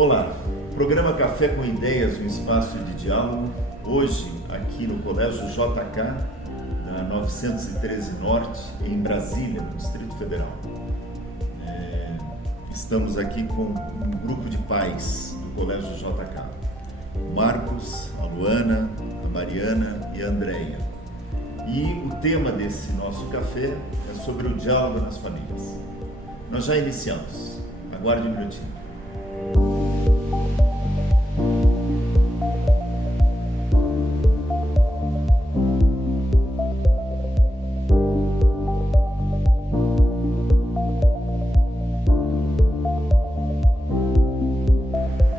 Olá, programa Café com Ideias, um espaço de diálogo, hoje aqui no Colégio JK, na 913 Norte, em Brasília, no Distrito Federal. Estamos aqui com um grupo de pais do Colégio JK, o Marcos, a Luana, a Mariana e a Andréia. E o tema desse nosso café é sobre o diálogo nas famílias. Nós já iniciamos, aguarde um minutinho.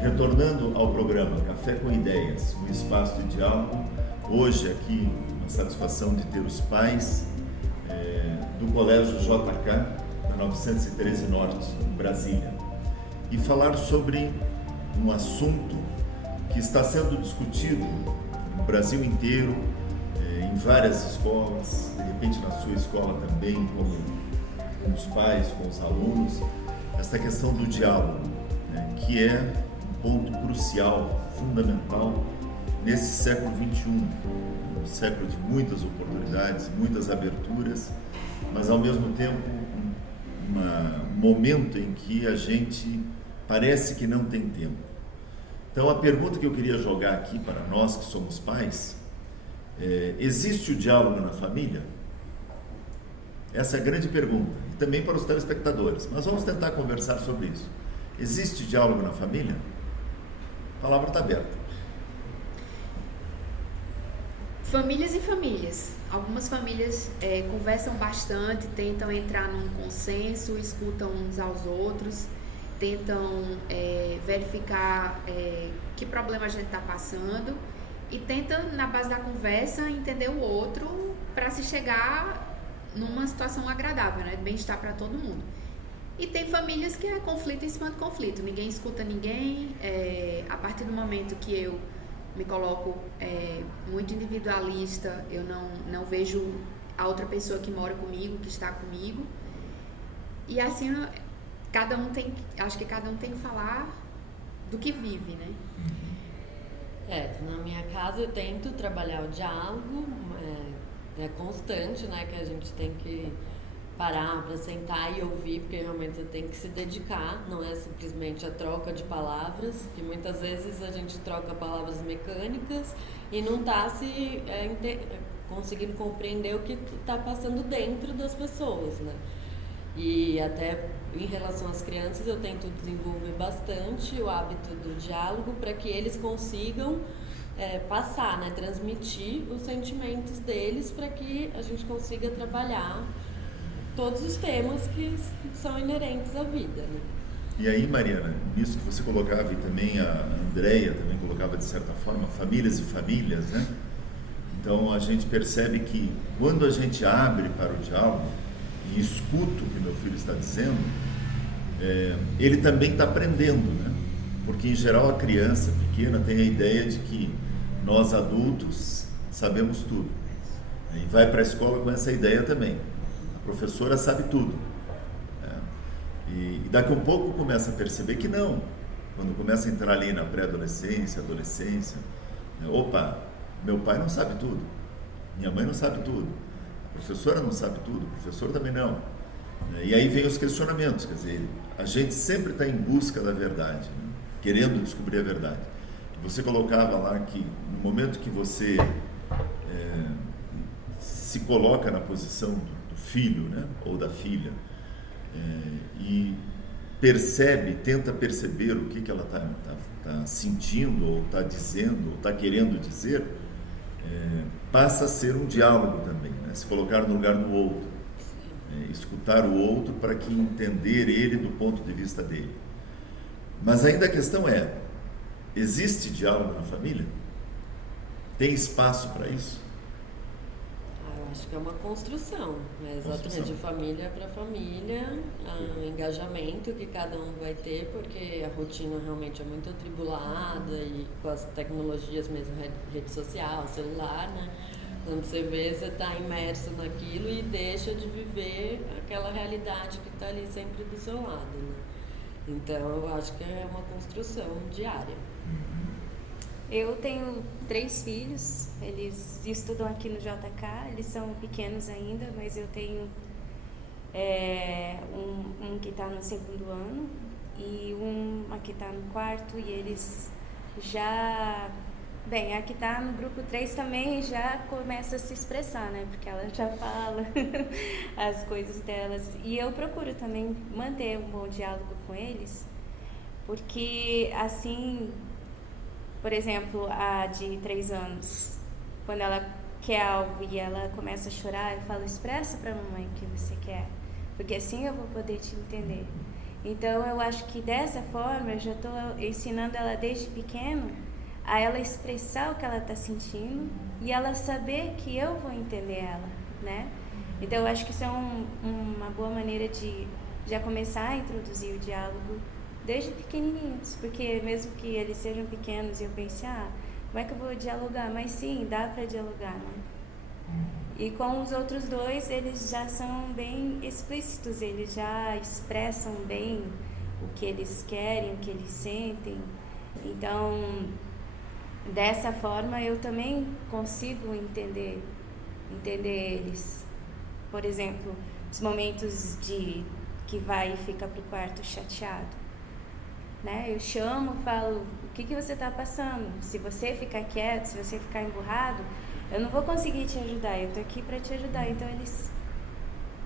Retornando ao programa Café com Ideias, um espaço de diálogo, hoje aqui uma satisfação de ter os pais do Colégio JK, na 913 Norte, em Brasília, e falar sobre um assunto que está sendo discutido no Brasil inteiro, em várias escolas, de repente na sua escola também, com os pais, com os alunos, essa questão do diálogo, que é ponto crucial, fundamental nesse século XXI, um século de muitas oportunidades, muitas aberturas, mas ao mesmo tempo um momento em que a gente parece que não tem tempo. Então a pergunta que eu queria jogar aqui para nós que somos pais é: existe o diálogo na família? Essa é a grande pergunta, e também para os telespectadores. Nós vamos tentar conversar sobre isso. Existe diálogo na família? A palavra está aberta. Famílias e famílias. Algumas famílias conversam bastante, tentam entrar num consenso, escutam uns aos outros, tentam verificar que problema a gente está passando e tentam, na base da conversa, entender o outro para se chegar numa situação agradável, de bem-estar para todo mundo. E tem famílias que é conflito em cima de conflito, ninguém escuta ninguém. A partir do momento que eu me coloco muito individualista, eu não vejo a outra pessoa que mora comigo, que está comigo. E assim, acho que cada um tem que falar do que vive, né? Na minha casa eu tento trabalhar o diálogo, é constante, né, que a gente tem que parar para sentar e ouvir, porque realmente você tem que se dedicar, não é simplesmente a troca de palavras, que muitas vezes a gente troca palavras mecânicas e não está conseguindo compreender o que está passando dentro das pessoas, né? E até em relação às crianças eu tento desenvolver bastante o hábito do diálogo para que eles consigam passar, né, transmitir os sentimentos deles para que a gente consiga trabalhar todos os temas que são inerentes à vida, né? E aí, Mariana, nisso que você colocava, e também a Andréia também colocava de certa forma, famílias e famílias, né? Então a gente percebe que quando a gente abre para o diálogo e escuta o que meu filho está dizendo, ele também está aprendendo, né? Porque em geral a criança pequena tem a ideia de que nós adultos sabemos tudo, e vai para a escola com essa ideia também. A professora sabe tudo, e daqui a um pouco começa a perceber que não, quando começa a entrar ali na pré-adolescência, adolescência, opa, meu pai não sabe tudo, minha mãe não sabe tudo, a professora não sabe tudo, o professor também não, e aí vem os questionamentos, quer dizer, a gente sempre está em busca da verdade, né? Querendo descobrir a verdade. Você colocava lá que no momento que você se coloca na posição do filho, né, ou da filha, e tenta perceber o que ela está sentindo, ou está dizendo, ou está querendo dizer, passa a ser um diálogo também, né? Se colocar no lugar do outro, escutar o outro para que entender ele do ponto de vista dele. Mas ainda a questão é: existe diálogo na família? Tem espaço para isso? Eu acho que é uma construção, né? Exatamente, de família para família, o engajamento que cada um vai ter, porque a rotina realmente é muito atribulada e com as tecnologias mesmo, rede social, celular, né? Quando você vê, você está imerso naquilo e deixa de viver aquela realidade que está ali sempre do seu lado, né? Então, eu acho que é uma construção diária. Eu tenho 3 filhos, eles estudam aqui no JK, eles são pequenos ainda, mas eu tenho um que está no 2º ano e uma que está no 4º, e eles já... Bem, a que está no grupo 3 também já começa a se expressar, né? Porque ela já fala as coisas delas. E eu procuro também manter um bom diálogo com eles, porque assim... Por exemplo, a de 3 anos, quando ela quer algo e ela começa a chorar, eu falo, expressa para a mamãe o que você quer, porque assim eu vou poder te entender. Então, eu acho que dessa forma, eu já estou ensinando ela desde pequeno a ela expressar o que ela está sentindo e ela saber que eu vou entender ela, né? Então, eu acho que isso é uma boa maneira de já começar a introduzir o diálogo desde pequenininhos, porque mesmo que eles sejam pequenos e eu pense, como é que eu vou dialogar? Mas sim, dá para dialogar, né? E com os outros 2, eles já são bem explícitos, eles já expressam bem o que eles querem, o que eles sentem. Então, dessa forma, eu também consigo entender eles. Por exemplo, os momentos de que vai e fica pro quarto chateado. Né? Eu chamo, falo, o que você está passando? Se você ficar quieto, se você ficar emburrado, eu não vou conseguir te ajudar, eu estou aqui para te ajudar. Então,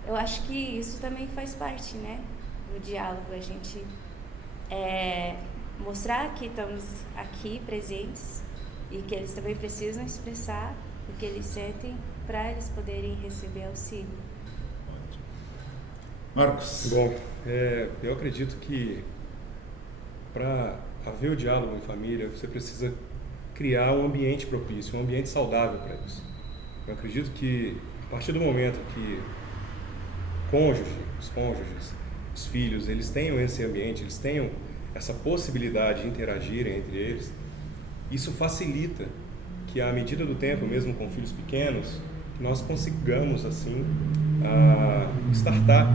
eu acho que isso também faz parte, né, do diálogo, a gente mostrar que estamos aqui presentes e que eles também precisam expressar o que eles sentem para eles poderem receber auxílio. Marcos. Bom, eu acredito que para haver o diálogo em família, você precisa criar um ambiente propício, um ambiente saudável para isso. Eu acredito que, a partir do momento que os cônjuges, os filhos, eles tenham esse ambiente, eles tenham essa possibilidade de interagirem entre eles, isso facilita que, à medida do tempo, mesmo com filhos pequenos, nós consigamos, assim, startar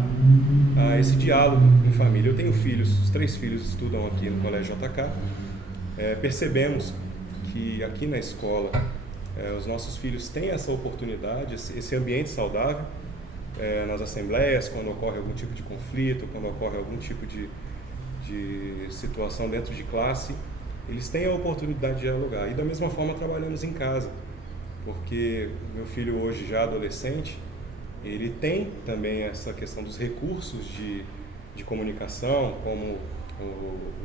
esse diálogo em família. Eu tenho filhos, os 3 filhos estudam aqui no Colégio JK. Percebemos que aqui na escola os nossos filhos têm essa oportunidade, esse ambiente saudável, nas assembleias, quando ocorre algum tipo de conflito, quando ocorre algum tipo de situação dentro de classe, eles têm a oportunidade de dialogar. E da mesma forma trabalhamos em casa, porque meu filho hoje já adolescente, ele tem também essa questão dos recursos de comunicação, como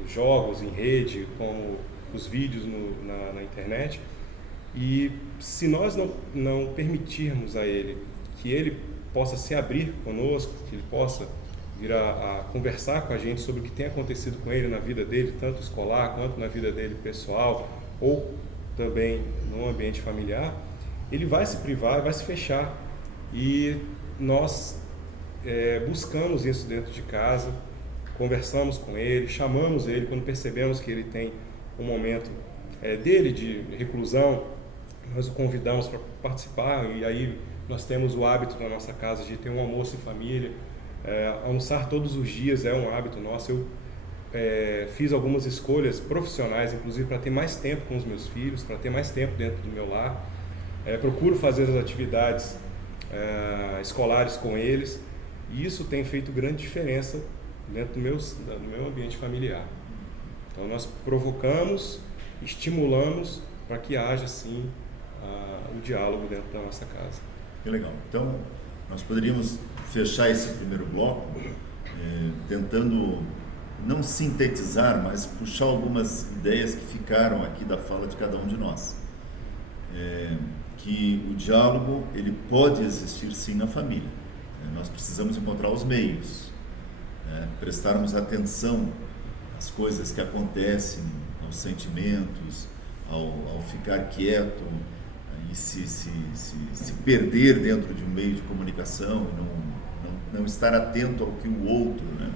os jogos em rede, como os vídeos na internet. E se nós não permitirmos a ele que ele possa se abrir conosco, que ele possa vir a conversar com a gente sobre o que tem acontecido com ele na vida dele, tanto escolar quanto na vida dele pessoal, ou também no ambiente familiar, ele vai se privar, vai se fechar. E nós buscamos isso dentro de casa, conversamos com ele, chamamos ele quando percebemos que ele tem um momento dele de reclusão, nós o convidamos para participar, e aí nós temos o hábito na nossa casa de ter um almoço em família, almoçar todos os dias é um hábito nosso. Eu fiz algumas escolhas profissionais, inclusive para ter mais tempo com os meus filhos, para ter mais tempo dentro do meu lar. Procuro fazer as atividades escolares com eles, e isso tem feito grande diferença dentro do meu ambiente familiar. Então nós provocamos, estimulamos para que haja sim o diálogo dentro da nossa casa. Que legal. Então nós poderíamos fechar esse primeiro bloco tentando não sintetizar, mas puxar algumas ideias que ficaram aqui da fala de cada um de nós. Que o diálogo ele pode existir sim na família. Nós precisamos encontrar os meios, prestarmos atenção às coisas que acontecem, aos sentimentos, ao ficar quieto e se perder dentro de um meio de comunicação, não estar atento ao que o outro, né?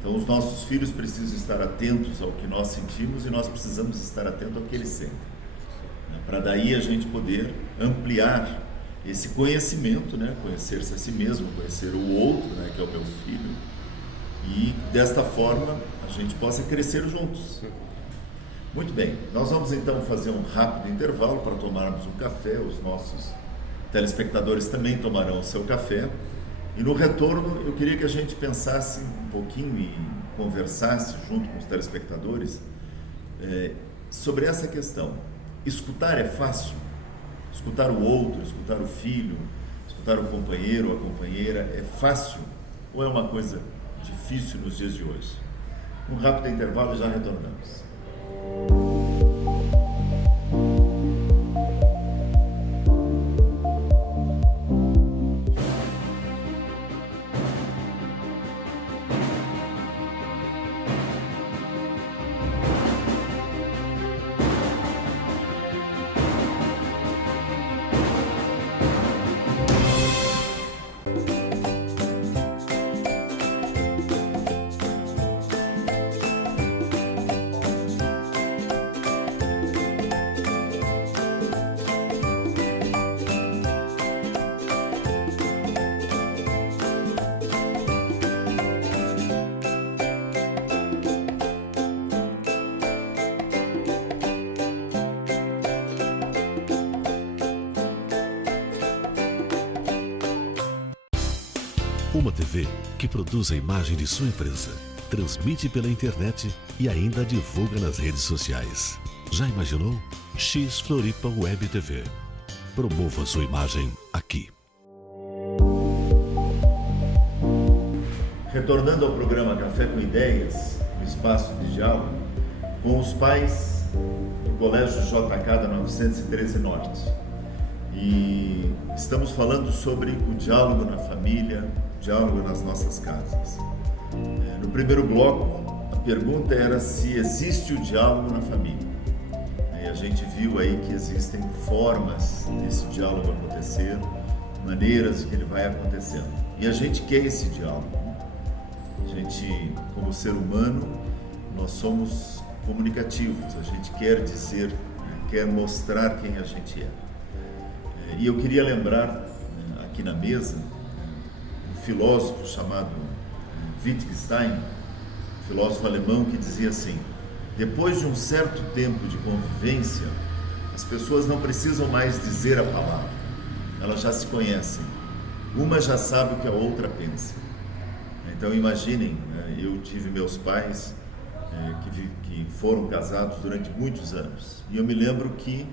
Então os nossos filhos precisam estar atentos ao que nós sentimos e nós precisamos estar atentos ao que eles sentem, para daí a gente poder ampliar esse conhecimento, né? Conhecer-se a si mesmo, conhecer o outro, né? Que é o meu filho, e desta forma a gente possa crescer juntos. Muito bem, nós vamos então fazer um rápido intervalo para tomarmos um café. Os nossos telespectadores também tomarão o seu café. E no retorno eu queria que a gente pensasse um pouquinho e conversasse junto com os telespectadores sobre essa questão. Escutar é fácil? Escutar o outro, escutar o filho, escutar o companheiro ou a companheira é fácil ou é uma coisa difícil nos dias de hoje? Um rápido intervalo e já retornamos. Uma TV que produz a imagem de sua empresa, transmite pela internet e ainda divulga nas redes sociais. Já imaginou? X Floripa Web TV. Promova sua imagem aqui. Retornando ao programa Café com Ideias, um espaço de diálogo, com os pais do Colégio JK da 913 Norte. E estamos falando sobre o diálogo na família, o diálogo nas nossas casas. No primeiro bloco, a pergunta era se existe o diálogo na família. E a gente viu aí que existem formas desse diálogo acontecer, maneiras que ele vai acontecendo. E a gente quer esse diálogo. A gente, como ser humano, nós somos comunicativos. A gente quer dizer, quer mostrar quem a gente é. E eu queria lembrar aqui na mesa um filósofo chamado Wittgenstein, filósofo alemão, que dizia assim: depois de um certo tempo de convivência, as pessoas não precisam mais dizer a palavra, elas já se conhecem, uma já sabe o que a outra pensa. Então imaginem, eu tive meus pais que foram casados durante muitos anos, e eu me lembro que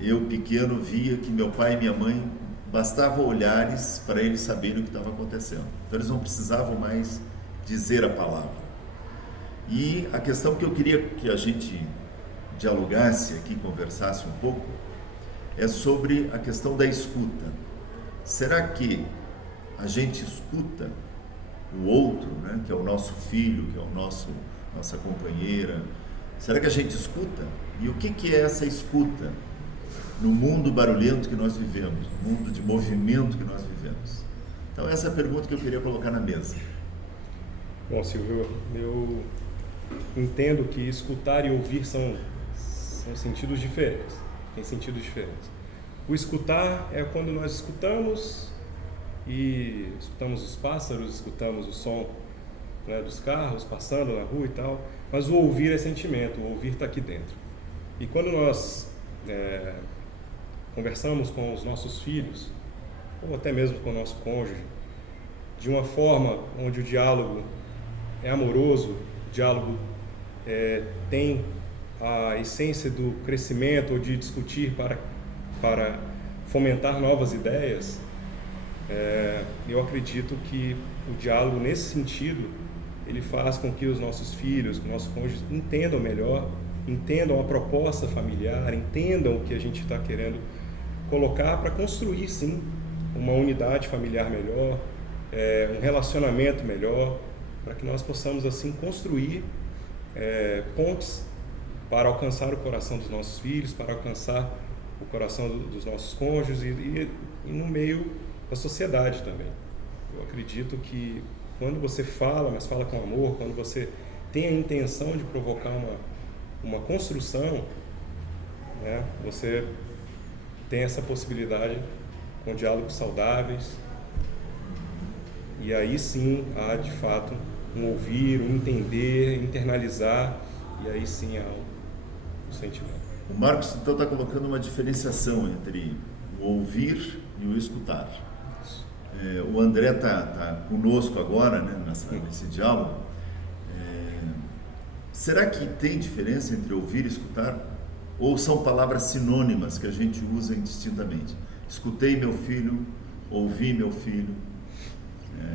eu pequeno via que meu pai e minha mãe bastava olhares para eles saberem o que estava acontecendo. Então eles não precisavam mais dizer a palavra. E a questão que eu queria que a gente dialogasse aqui, conversasse um pouco, é sobre a questão da escuta. Será que a gente escuta o outro, né, que é o nosso filho, que é o nossa companheira? Será que a gente escuta? E o que é essa escuta no mundo barulhento que nós vivemos, no mundo de movimento que nós vivemos? Então essa é a pergunta que eu queria colocar na mesa. Bom, Silvio, eu entendo que escutar e ouvir são sentidos diferentes, tem sentidos diferentes. O escutar é quando nós escutamos os pássaros, escutamos o som, né, dos carros passando na rua e tal, mas o ouvir é sentimento, o ouvir está aqui dentro. E quando nós conversamos com os nossos filhos, ou até mesmo com o nosso cônjuge, de uma forma onde o diálogo é amoroso, o diálogo tem a essência do crescimento ou de discutir para fomentar novas ideias, eu acredito que o diálogo nesse sentido, ele faz com que os nossos filhos, que os nossos cônjuges entendam melhor, entendam a proposta familiar, entendam o que a gente está querendo colocar para construir, sim, uma unidade familiar melhor, um relacionamento melhor, para que nós possamos, assim, construir pontes para alcançar o coração dos nossos filhos, para alcançar o coração dos nossos cônjuges e no meio da sociedade também. Eu acredito que quando você fala, mas fala com amor, quando você tem a intenção de provocar uma construção, né, você tem essa possibilidade com diálogos saudáveis, e aí sim há de fato um ouvir, um entender, internalizar, e aí sim há o sentimento. O Marcos, então, está colocando uma diferenciação entre o ouvir e o escutar. O André está conosco agora, né, nesse diálogo. Será que tem diferença entre ouvir e escutar? Ou são palavras sinônimas que a gente usa indistintamente? Escutei meu filho, ouvi meu filho,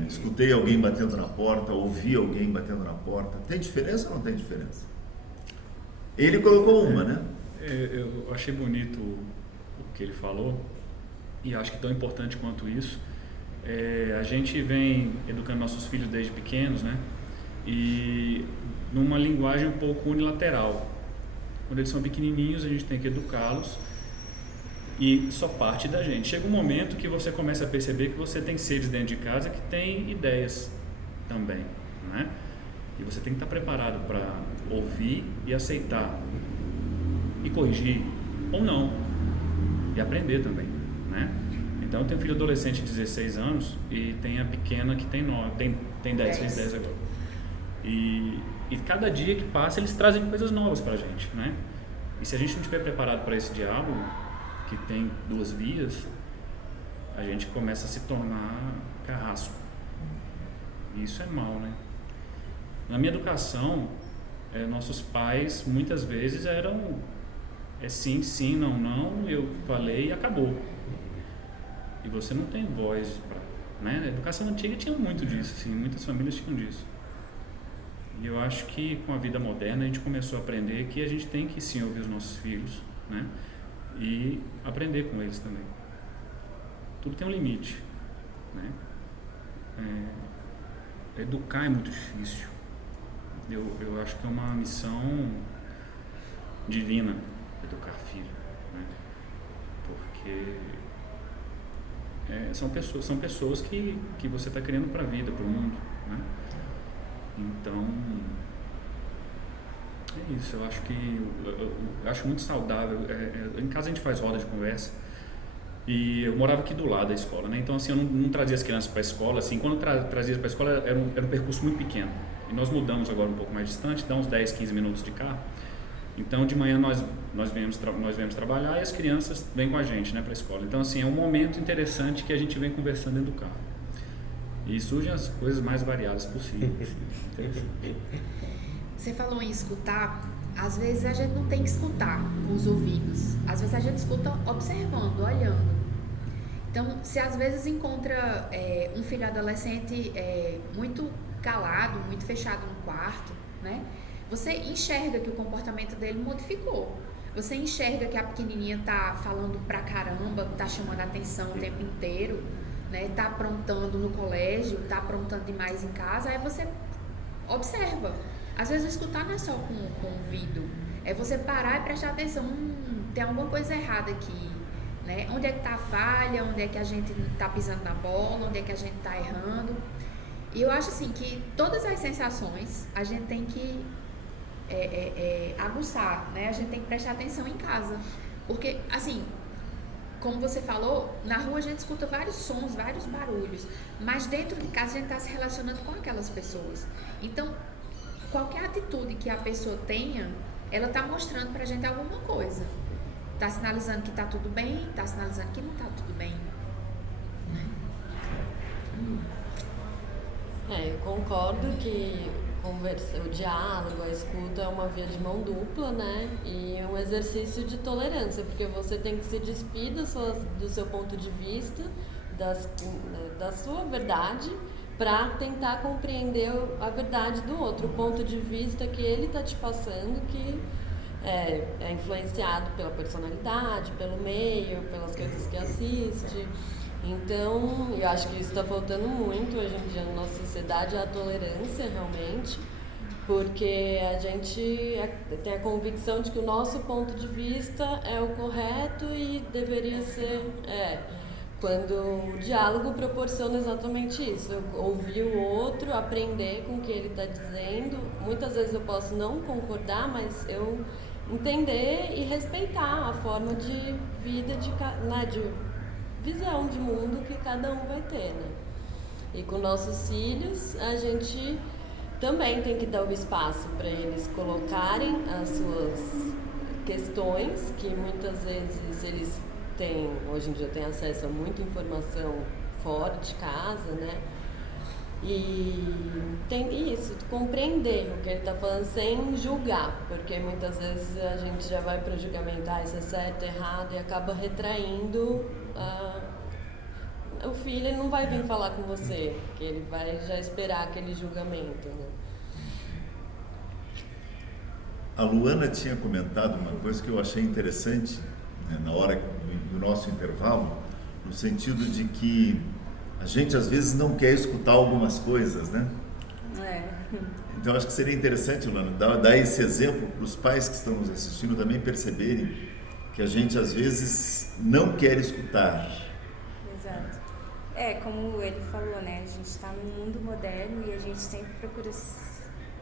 escutei alguém batendo na porta, ouvi alguém batendo na porta. Tem diferença ou não tem diferença? Ele colocou uma, né? Eu achei bonito o que ele falou, e acho que tão importante quanto isso. A gente vem educando nossos filhos desde pequenos, né? E numa linguagem um pouco unilateral. Quando eles são pequenininhos, a gente tem que educá-los e só parte da gente. Chega um momento que você começa a perceber que você tem seres dentro de casa que têm ideias também, né? E você tem que estar preparado para ouvir e aceitar e corrigir ou não e aprender também, né? Então eu tenho um filho adolescente de 16 anos e tem a pequena que tem 10, fez 10 agora. E cada dia que passa eles trazem coisas novas pra gente, né? E se a gente não estiver preparado para esse diálogo, que tem duas vias, a gente começa a se tornar carrasco. E isso é mal, né? Na minha educação, nossos pais muitas vezes eram sim, sim, não, não, eu falei e acabou. E você não tem voz né? A educação antiga tinha muito disso, assim, muitas famílias tinham disso. E eu acho que com a vida moderna a gente começou a aprender que a gente tem que sim ouvir os nossos filhos, né? E aprender com eles também. Tudo tem um limite, né? Educar é muito difícil. Eu acho que é uma missão divina educar filho, né? Porque são pessoas que você está criando para a vida, para o mundo, né? Então é isso. Eu acho que eu acho muito saudável. Em casa a gente faz roda de conversa e eu morava aqui do lado da escola, né? Então assim, eu não trazia as crianças para a escola. Assim, quando eu trazia para a escola era um percurso muito pequeno. E nós mudamos agora um pouco mais distante, dá uns 10, 15 minutos de carro. Então de manhã nós viemos trabalhar e as crianças vêm com a gente, né, para a escola. Então assim, é um momento interessante que a gente vem conversando dentro do carro. E surgem as coisas mais variadas possíveis. Você falou em escutar. Às vezes a gente não tem que escutar com os ouvidos. Às vezes a gente escuta observando, olhando. Então, se às vezes encontra um filho adolescente muito calado, muito fechado no quarto, né? Você enxerga que o comportamento dele modificou. Você enxerga que a pequenininha tá falando pra caramba, tá chamando a atenção o tempo inteiro, né? Tá aprontando no colégio, tá aprontando demais em casa. Aí você observa. Às vezes escutar não é só com o ouvido. É você parar e prestar atenção. Tem alguma coisa errada aqui, né? Onde é que tá a falha? Onde é que a gente tá pisando na bola? Onde é que a gente tá errando? E eu acho assim que todas as sensações a gente tem que aguçar, né? A gente tem que prestar atenção em casa. Porque, assim, como você falou, na rua a gente escuta vários sons, vários barulhos. Mas dentro de casa a gente está se relacionando com aquelas pessoas. Então, qualquer atitude que a pessoa tenha, ela está mostrando pra gente alguma coisa. Está sinalizando que está tudo bem, está sinalizando que não está tudo bem. Eu concordo que o diálogo, a escuta é uma via de mão dupla, né? E um exercício de tolerância, porque você tem que se despir do seu ponto de vista, da sua verdade, para tentar compreender a verdade do outro, o ponto de vista que ele está te passando, que é influenciado pela personalidade, pelo meio, pelas coisas que assiste. Então, eu acho que isso está faltando muito hoje em dia na nossa sociedade, a tolerância realmente, porque a gente tem a convicção de que o nosso ponto de vista é o correto e deveria ser... Quando o diálogo proporciona exatamente isso, ouvir o outro, aprender com o que ele está dizendo. Muitas vezes eu posso não concordar, mas eu entender e respeitar a forma de vida, de visão de mundo que cada um vai ter, né? E com nossos filhos, a gente também tem que dar o espaço para eles colocarem as suas questões, que muitas vezes eles têm, hoje em dia têm acesso a muita informação fora de casa, né? E tem isso, compreender o que ele está falando sem julgar, porque muitas vezes a gente já vai para o julgamento, isso é certo, errado, e acaba retraindo o filho. Ele não vai vir falar com você, porque ele vai já esperar aquele julgamento, né? A Luana tinha comentado uma coisa que eu achei interessante, né, na hora do nosso intervalo, no sentido de que a gente às vezes não quer escutar algumas coisas, né? Então acho que seria interessante, Luana, dar esse exemplo para os pais que estão nos assistindo também perceberem que a gente às vezes não quer escutar. Exato. Como ele falou, né? A gente está num mundo moderno e a gente sempre procura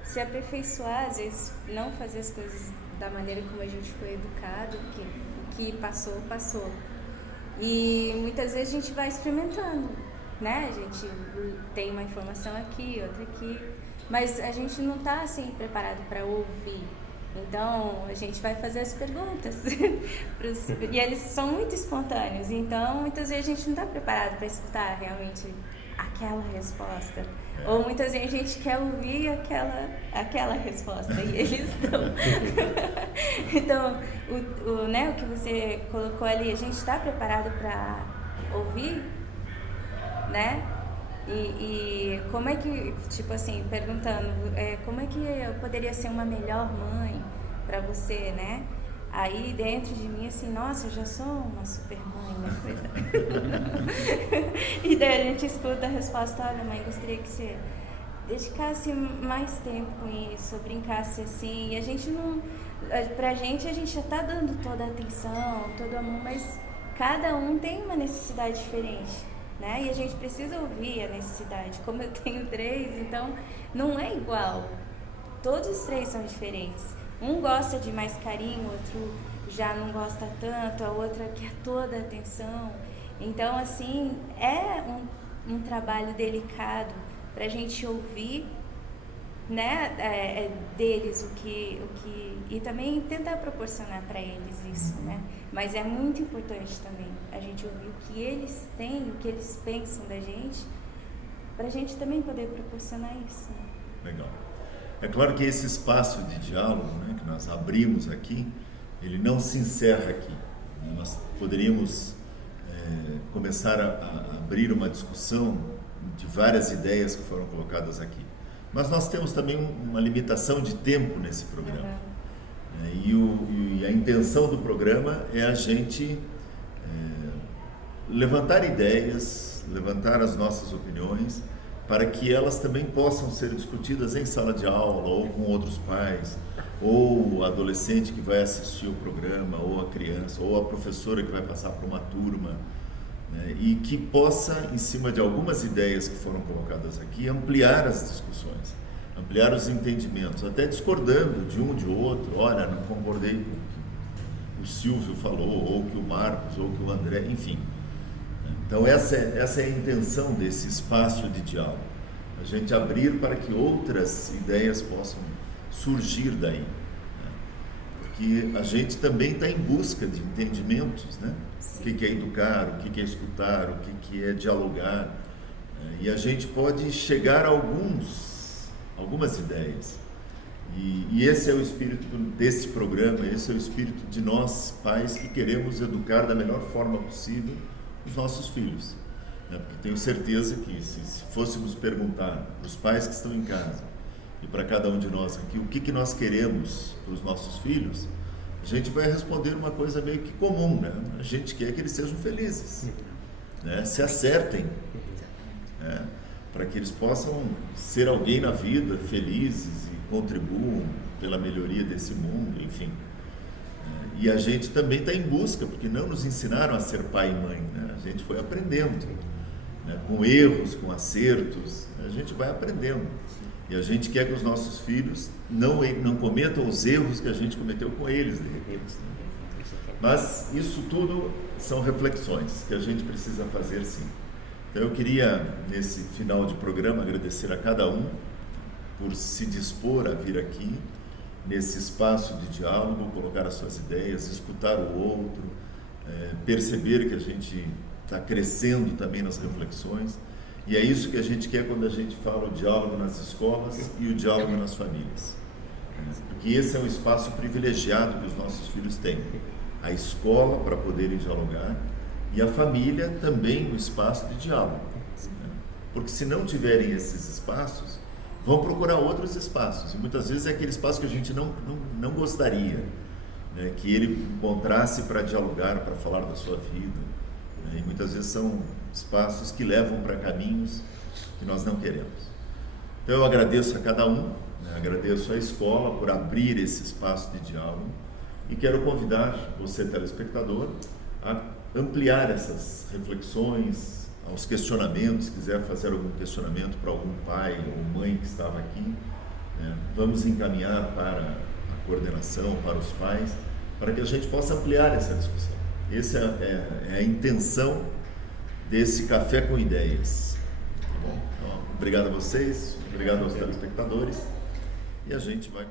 se aperfeiçoar, às vezes não fazer as coisas da maneira como a gente foi educado, porque o que passou. E muitas vezes a gente vai experimentando, né? A gente tem uma informação aqui, outra aqui, mas a gente não está assim preparado para ouvir. Então a gente vai fazer as perguntas e eles são muito espontâneos, então muitas vezes a gente não está preparado para escutar realmente aquela resposta, ou muitas vezes a gente quer ouvir aquela resposta e eles estão. Então o que você colocou ali, a gente está preparado para ouvir, né? E como é que, tipo assim, perguntando, como é que eu poderia ser uma melhor mãe para você, né? Aí dentro de mim, assim, nossa, eu já sou uma super mãe, né? E daí a gente escuta a resposta, olha, mãe, gostaria que você dedicasse mais tempo com isso, brincasse assim. E a gente não, pra gente, a gente já tá dando toda a atenção, todo o amor, mas cada um tem uma necessidade diferente, né? E a gente precisa ouvir a necessidade. Como eu tenho 3, então não é igual. Todos os 3 são diferentes. Um gosta de mais carinho, outro já não gosta tanto, a outra quer toda a atenção. Então, assim, é um trabalho delicado para a gente ouvir, né, deles e também tentar proporcionar para eles isso, né? Mas é muito importante também a gente ouvir o que eles têm, o que eles pensam da gente, para a gente também poder proporcionar isso. Né? Legal. É claro que esse espaço de diálogo, né, que nós abrimos aqui, ele não se encerra aqui. Nós poderíamos começar a abrir uma discussão de várias ideias que foram colocadas aqui. Mas nós temos também uma limitação de tempo nesse programa. E a intenção do programa é a gente levantar ideias, levantar as nossas opiniões, para que elas também possam ser discutidas em sala de aula, ou com outros pais, ou o adolescente que vai assistir o programa, ou a criança, ou a professora que vai passar por uma turma, né? E que possa, em cima de algumas ideias que foram colocadas aqui, ampliar as discussões, ampliar os entendimentos, até discordando de um de outro. Olha, não concordei com o que o Silvio falou, ou que o Marcos, ou que o André, enfim. Então essa é a intenção desse espaço de diálogo, a gente abrir para que outras ideias possam surgir daí, né? Porque a gente também está em busca de entendimentos, né? O que é educar, o que é escutar, o que é dialogar, né? E a gente pode chegar a algumas ideias, e esse é o espírito desse programa, esse é o espírito de nós pais que queremos educar da melhor forma possível os nossos filhos, né? Porque tenho certeza que se fôssemos perguntar para os pais que estão em casa e para cada um de nós aqui o que nós queremos para os nossos filhos, a gente vai responder uma coisa meio que comum, né? A gente quer que eles sejam felizes, né? Se acertem, né? Para que eles possam ser alguém na vida, felizes, e contribuam pela melhoria desse mundo, enfim. E a gente também está em busca, porque não nos ensinaram a ser pai e mãe, né? A gente foi aprendendo, né? Com erros, com acertos, a gente vai aprendendo. E a gente quer que os nossos filhos não cometam os erros que a gente cometeu com eles, de repente. Mas isso tudo são reflexões que a gente precisa fazer, sim. Então eu queria, nesse final de programa, agradecer a cada um por se dispor a vir aqui, nesse espaço de diálogo, colocar as suas ideias, escutar o outro, perceber que a gente está crescendo também nas reflexões. E é isso que a gente quer quando a gente fala o diálogo nas escolas e o diálogo nas famílias. Porque esse é um espaço privilegiado que os nossos filhos têm. A escola para poderem dialogar e a família também um espaço de diálogo. Porque se não tiverem esses espaços, vão procurar outros espaços. E muitas vezes é aquele espaço que a gente não gostaria, né, que ele encontrasse para dialogar, para falar da sua vida. Né, e muitas vezes são espaços que levam para caminhos que nós não queremos. Então eu agradeço a cada um, né, agradeço à escola por abrir esse espaço de diálogo e quero convidar você, telespectador, a ampliar essas reflexões, aos questionamentos, se quiser fazer algum questionamento para algum pai ou mãe que estava aqui, né, vamos encaminhar para a coordenação, para os pais, para que a gente possa ampliar essa discussão. Essa é a intenção desse Café com Ideias. Tá bom? Então, obrigado a vocês, obrigado aos telespectadores, e a gente vai...